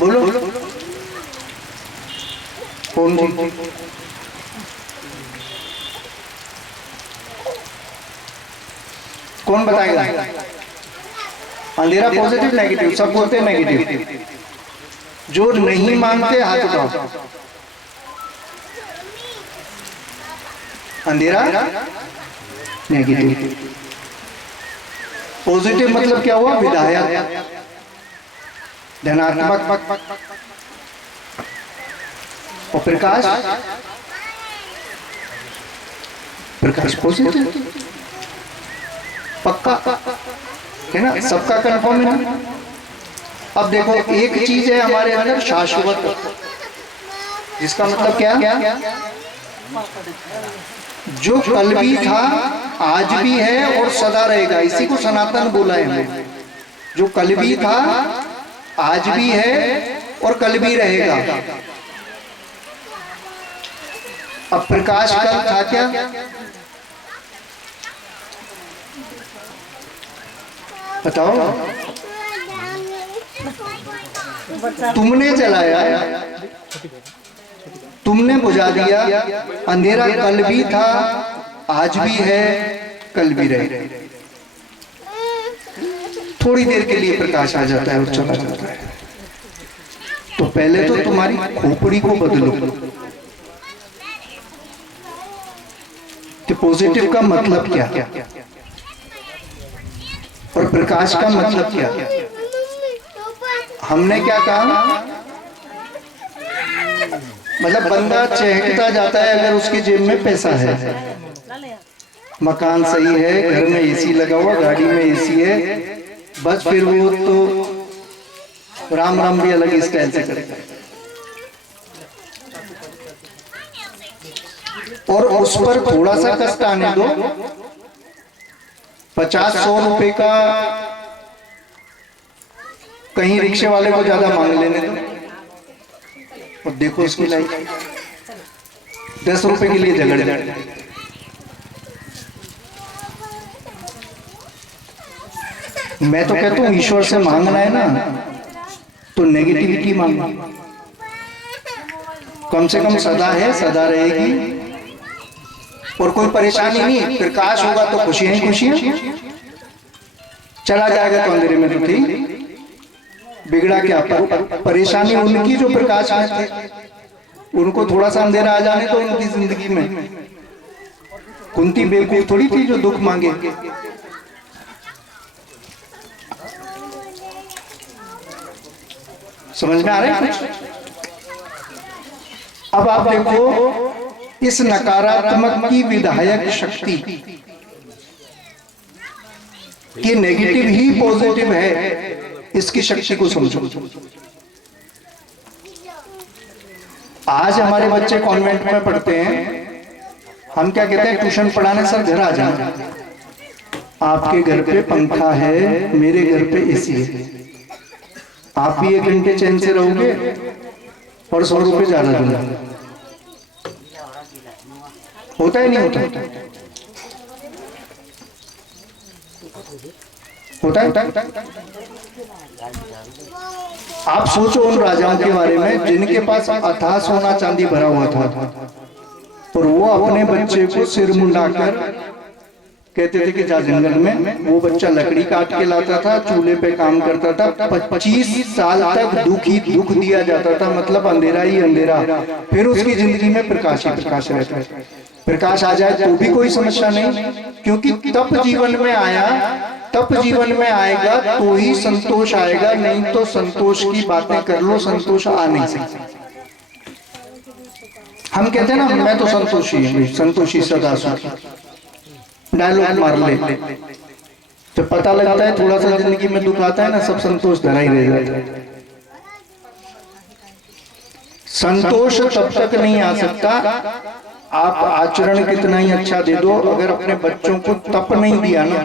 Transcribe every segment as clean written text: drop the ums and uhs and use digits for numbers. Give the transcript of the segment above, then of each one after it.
बोलो कौन सी? कौन बताएगा? अंधेरा पॉजिटिव नेगेटिव? सब बोलते हैं नेगेटिव। जो नहीं मानते हाथ उठाओ। अंधेरा नेगेटिव। पॉजिटिव मतलब क्या हुआ? विधायक, धनात्मक। और प्रकाश, प्रकाश पॉजिटिव पक्का है ना? सबका कंफर्म है ना? अब देखो एक चीज है हमारे अंदर शाश्वत, जिसका मतलब क्या? जो कल भी था, आज भी है और सदा रहेगा। इसी को सनातन बोला है हमने। जो कल भी था, आज भी है और कल भी रहेगा। अब प्रकाश कल था क्या? बताओ। तुमने जलाया, तुमने बुझा दिया। अंधेरा कल भी था, आज भी है, कल भी रहे। थोड़ी देर के लिए प्रकाश आ जाता है और चला जाता है। तो पहले तो तुम्हारी खोपड़ी को बदलो कि पॉजिटिव का मतलब क्या और प्रकाश का मतलब क्या। हमने क्या कहा? मतलब बंदा चहकता जाता है अगर उसकी जेब में पैसा है, मकान सही है, घर में एसी लगा हुआ, गाड़ी में एसी है, बस फिर वो तो राम राम भी अलग स्टाइल से करेगा। और उस पर थोड़ा सा कष्ट आने दो, 50-100 रुपए का कहीं रिक्शे वाले को ज्यादा मांग लेने दो और देखो उसकी लाइफ 10 रुपए के लिए झगड़ जाए। मैं तो कहता हूं ईश्वर से मांगना है ना तो नेगेटिविटी मांगो, कम से कम सदा है, सदा रहेगी और कोई परेशानी नहीं। प्रकाश होगा तो खुशियां ही खुशियां, चला जाएगा तो अंधेरे में तो थी, बिगड़ा क्या? परेशानी उनकी जो प्रकाश में थे, उनको थोड़ा सा अंधेरा आ जाने तो उनकी जिंदगी में। कुंती बेवकूफ थोड़ी थी जो दुख मांगे। समझ में आ रहा है कुछ? अब आप देखो इस नकारात्मक की विधायक शक्ति, कि नेगेटिव ही पॉजिटिव है, इसकी शक्ति को समझो। आज हमारे बच्चे कॉन्वेंट में पढ़ते हैं, हम क्या कहते हैं ट्यूशन पढ़ाने, सर घर आ जाना, आपके घर पे पंखा है, मेरे घर पे एसी है, आप भी 1 घंटे चैन से रहोगे और 100 रुपए ज्यादा दूंगा। होता है नहीं होता? होता है। आप सोचो उन राजाओं के बारे में जिनके पास अथाह सोना चांदी भरा हुआ था और वो अपने बच्चे को सिर मुंडाकर कहते थे कि जा जंगल में। वो बच्चा लकड़ी काट के लाता था, चूल्हे पे काम करता था, 25 साल तक दुख ही दुख दिया जाता था, मतलब अंधेरा ही अंधेरा। फिर उसकी जिंदगी में प्रकाश ही प्रकाश रहता है। प्रकाश आ जाए तो भी कोई समस्या नहीं, क्योंकि तप जीवन में आया, तप जीवन में आएगा तो ही संतोष आएगा, नहीं तो संतोष की बातें कर लो, संतोष आ नहीं सकता। हम कहते हैं ना मैं तो संतोषी हूं, संतोषी सदा सुखी, डायलॉग मार ले, तो पता लगता है थोड़ा सा जिंदगी में दुख आता है ना, सब संतोष धरा ही रह जाता है। संतोष तब तक नहीं आ सकता, आप आचरण कितना ही अच्छा दे दो, अगर अपने बच्चों को तप नहीं दिया ना,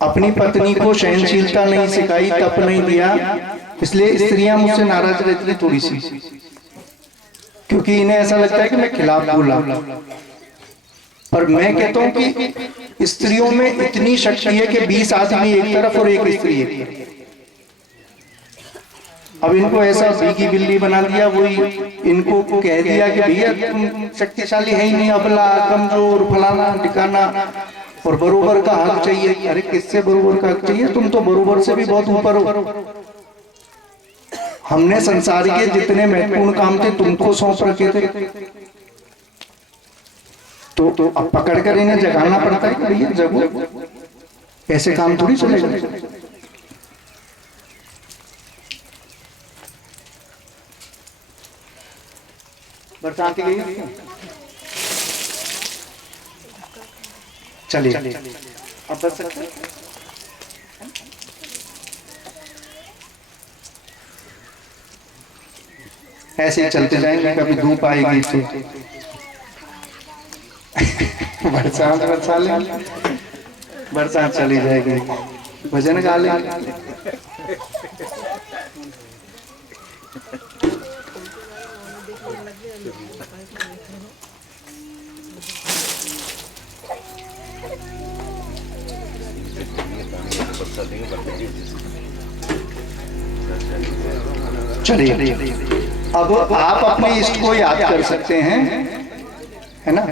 अपनी पत्नी को सहनशीलता नहीं सिखाई, तप नहीं दिया, इसलिए स्त्रियां मुझसे नाराज रहती है थोड़ी सी, क्योंकि इन्हें ऐसा लगता है कि मैं खिलाफ बोला। पर मैं कहता हूं कि स्त्रियों में इतनी शक्ति है कि 20 आदमी एक तरफ और एक स्त्री एक तरफ। अब इनको ऐसा भीगी बिल्ली बना दिया, वही इनको कह दिया कि भैया तुम शक्तिशाली है ही नहीं, अबला कमजोर फलाना ठिकाना, और बरोबर का हक चाहिए। अरे किससे बरोबर का हक चाहिए? तुम तो बरोबर से भी बहुत ऊपर हो। हमने संसार के जितने महत्वपूर्ण काम थे तुमको सौंप रखे थे, तो अब पकड़कर इन्हें जगाना पड़ता है कि भैया जगो, ऐसे काम थोड़ी चलेगा। बरसात गई, चलिए अब बच सकते हैं। ऐसे ही चलते जाएंगे, कभी धूप आएगी तो बरसात चली जाएगी, भजन गा लेंगे। चलिए अब आप अपने इष्ट को याद कर सकते हैं, है ना?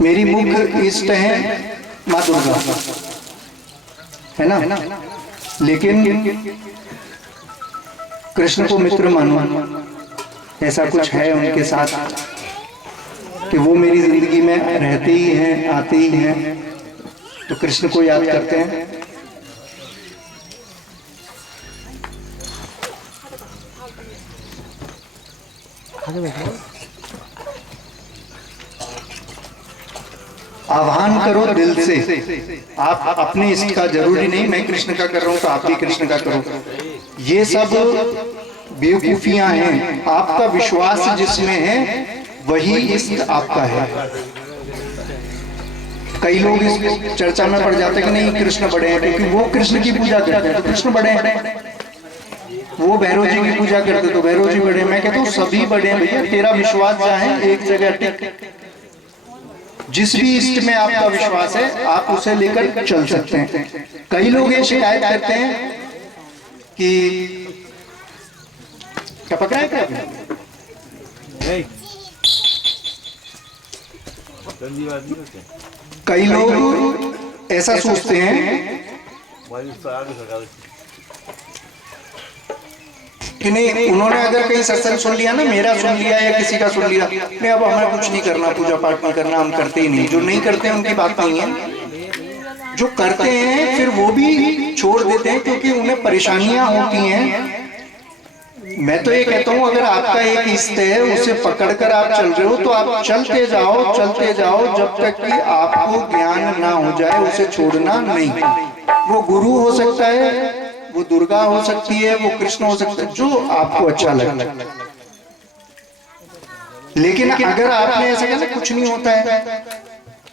मेरी मुख्य इष्ट है माँ दुर्गा, है ना? लेकिन कृष्ण को मित्र मानो, ऐसा कुछ है उनके साथ कि वो मेरी जिंदगी में रहते ही हैं, आते ही हैं, तो कृष्ण को याद करते हैं। आह्वान करो दिल से, आप अपने इष्ट का, जरूरी नहीं मैं कृष्ण का कर रहा हूं तो आप भी कृष्ण का करो, ये सब बेवकूफियां हैं। आपका विश्वास जिसमें है वही इष्ट आपका है। कई लोग इस चर्चा में पड़ जाते हैं कि नहीं कृष्ण बड़े हैं, क्योंकि वो कृष्ण की पूजा करते हैं तो कृष्ण बड़े हैं, वो भैरव जी की पूजा करते तो भैरव जी बड़े। मैं कहता हूँ सभी बड़े हैं भैया, तेरा विश्वास चाहे एक जगह टिक, जिस भी इष्ट में आपका विश्वास है आप उसे लेकर चल सकते हैं। कई लोग ये शिकायत करते हैं कि क्या पकड़ा है क्या? कई लोग ऐसा सोचते हैं कि नहीं, उन्होंने अगर कहीं सत्संग सुन लिया ना, मेरा सुन लिया या किसी का सुन लिया, नहीं अब हमें कुछ नहीं करना, पूजा पाठ नहीं करना, हम करते ही नहीं। जो नहीं करते हैं उनकी बात नहीं है, जो करते हैं फिर वो भी छोड़ देते हैं क्योंकि उन्हें परेशानियां होती हैं। मैं तो ये कहता हूं अगर आपका एक इष्ट है उसे पकड़कर आप चल रहे हो तो आप चलते जाओ जब तक कि आपको ज्ञान ना हो जाए, उसे छोड़ना नहीं। वो गुरु हो सकता है, वो दुर्गा हो सकती है, वो कृष्ण हो सकता है, जो आपको अच्छा लगे। लेकिन अगर आपने ऐसा कहना कुछ नहीं होता है,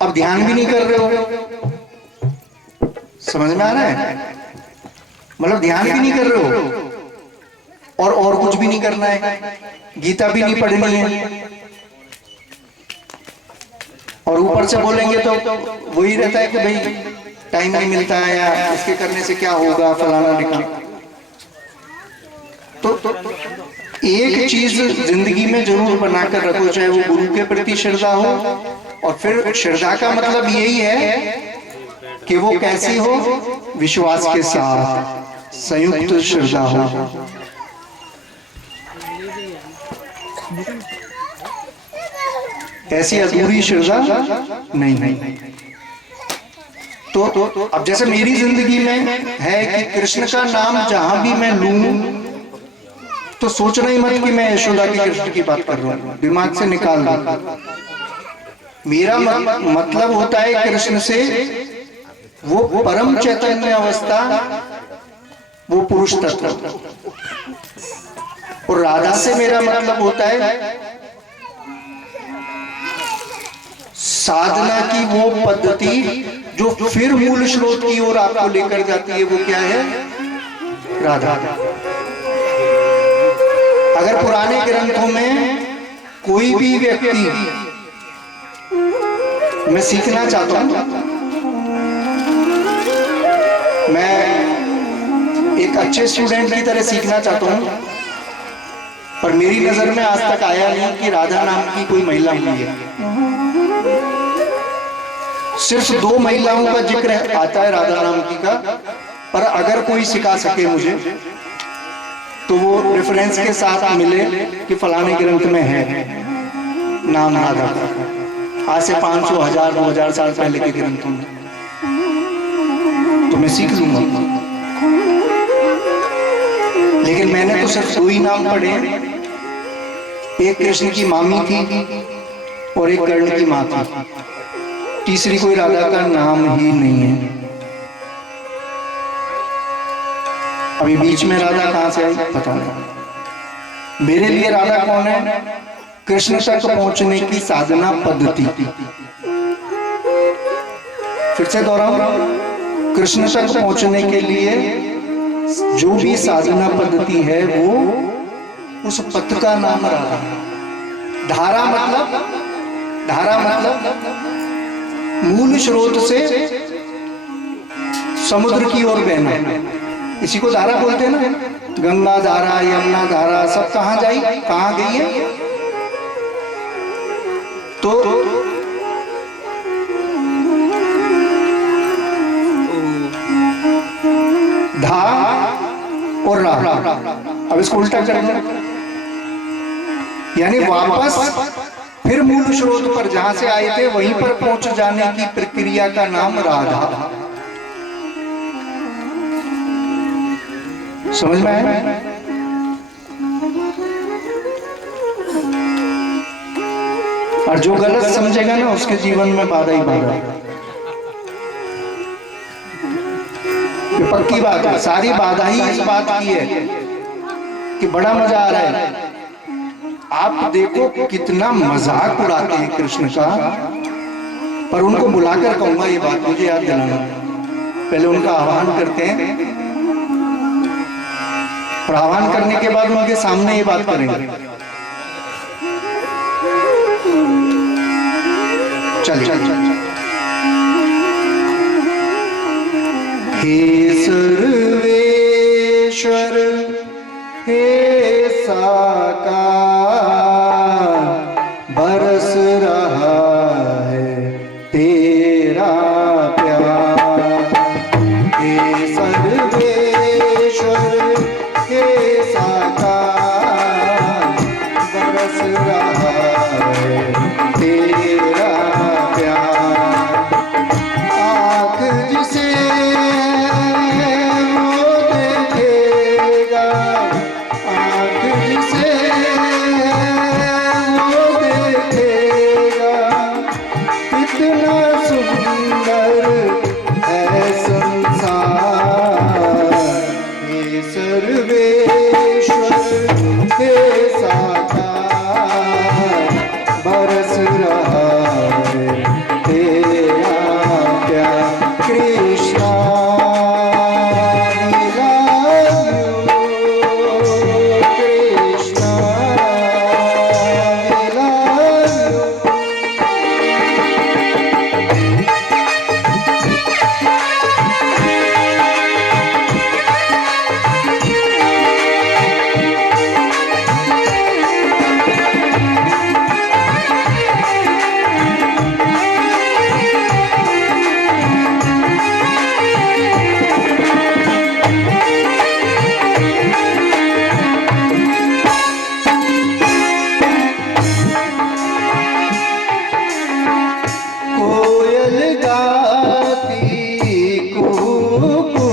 अब ध्यान भी नहीं कर रहे हो, समझ में आ रहा है? मतलब ध्यान भी नहीं कर रहे हो और कुछ भी नहीं करना है, गीता भी नहीं पढ़नी है, और ऊपर से बोलेंगे तो वही रहता है कि भाई टाइम नहीं मिलता है या इसके करने से क्या होगा फलाना ढिकाना। तो एक चीज जिंदगी में जरूर बनाकर रखो, चाहे वो गुरु के प्रति श्रद्धा हो, और फिर श्रद्धा का मतलब यही है कि वो कैसी हो, विश्वास के साथ संयुक्त श्रद्धा हो। ऐसी अधूरी श्रद्धा नहीं। तो अब जैसे मेरी जिंदगी में है कि कृष्ण का नाम जहां भी मैं लूं तो सोचना ही मत कि मैं यशोदा की कृष्ण की बात कर रहा हूं, दिमाग से निकाल दो। मेरा मतलब होता है कृष्ण से वो परम चैतन्य अवस्था, वो पुरुष तत्व, और राधा से मेरा मतलब होता है साधना की वो पद्धति जो फिर मूल स्रोत की ओर आपको लेकर जाती है। वो क्या है? राधा। अगर पुराने ग्रंथों में कोई भी व्यक्ति, मैं सीखना चाहता हूं, मैं एक अच्छे स्टूडेंट की तरह सीखना चाहता हूँ, पर मेरी नजर में आज तक आया नहीं कि राधा नाम की कोई महिला हुई है। सिर्फ 2 महिलाओं का जिक्र आता है राधा नाम की का, पर अगर कोई सिखा सके मुझे तो वो रेफरेंस के साथ मिले कि फलाने ग्रंथ में है नाम राधा का, आज से 500, 1000, 2000 साल पहले के ग्रंथों में, तो मैं सीख लूंगा। लेकिन मैंने तो सिर्फ 2 ही नाम पढ़े, एक कृष्ण की मामी थी और एक कर्ण की माँ थी, तीसरी कोई राधा का नाम ही नहीं है। अभी बीच में राधा कहां से आई पता नहीं। मेरे लिए राधा कौन है? कृष्ण तक पहुंचने की साधना पद्धति। फिर से दोहराऊं, कृष्ण तक पहुंचने के लिए जो भी साधना पद्धति है वो उस पथ का नाम राधा है। धारा मतलब मूल स्रोत से समुद्र की ओर बहना, इसी को धारा बोलते हैं ना। गंगा धारा, यमुना धारा, सब कहां जाई, कहां गई है? तो धा और रा, अब इसको उल्टा करेंगे, यानी वापस फिर मूल स्रोत पर जहां से आए थे वहीं पर पहुंच जाने की प्रक्रिया का नाम राधा। समझ में आया? और जो गलत समझेगा ना उसके जीवन में बाधा ही बाधा। ये पक्की बात है, सारी बाधा ही इस बात की है कि बड़ा मजा आ रहा है। आप देखो कितना मजाक उड़ाते हैं कृष्ण का, पर उनको बुलाकर कहूंगा ये बात मुझे याद दिलाना। पहले उनका आह्वान करते हैं और आह्वान करने के बाद उनके सामने ये बात करेंगे। चलिए। हे सर्वेश्वर, हे साकार, बरस रहा है तेरा प्यार। हे सर्वेश्वर, हे साकार, बरस रहा है तेरा प्यार। आँख जिसे वो देखेगा, आँख जिसे वो देखेगा, कितना सुंदर है संसार। हे सर्वेश्वर, हे साकार, बरस रहा है तेरा प्यार। Krishna I love you, Krishna I love you। कोयल गाती कू कू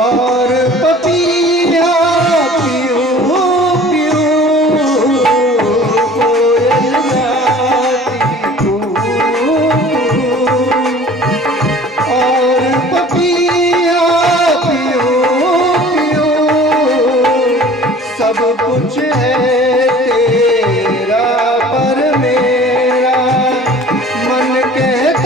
और पपीहा पियो पियो। कोयल गाती कू कू और पपीहा पियो पियो। सब कुछ है तेरा पर मेरा मन कहता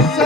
इस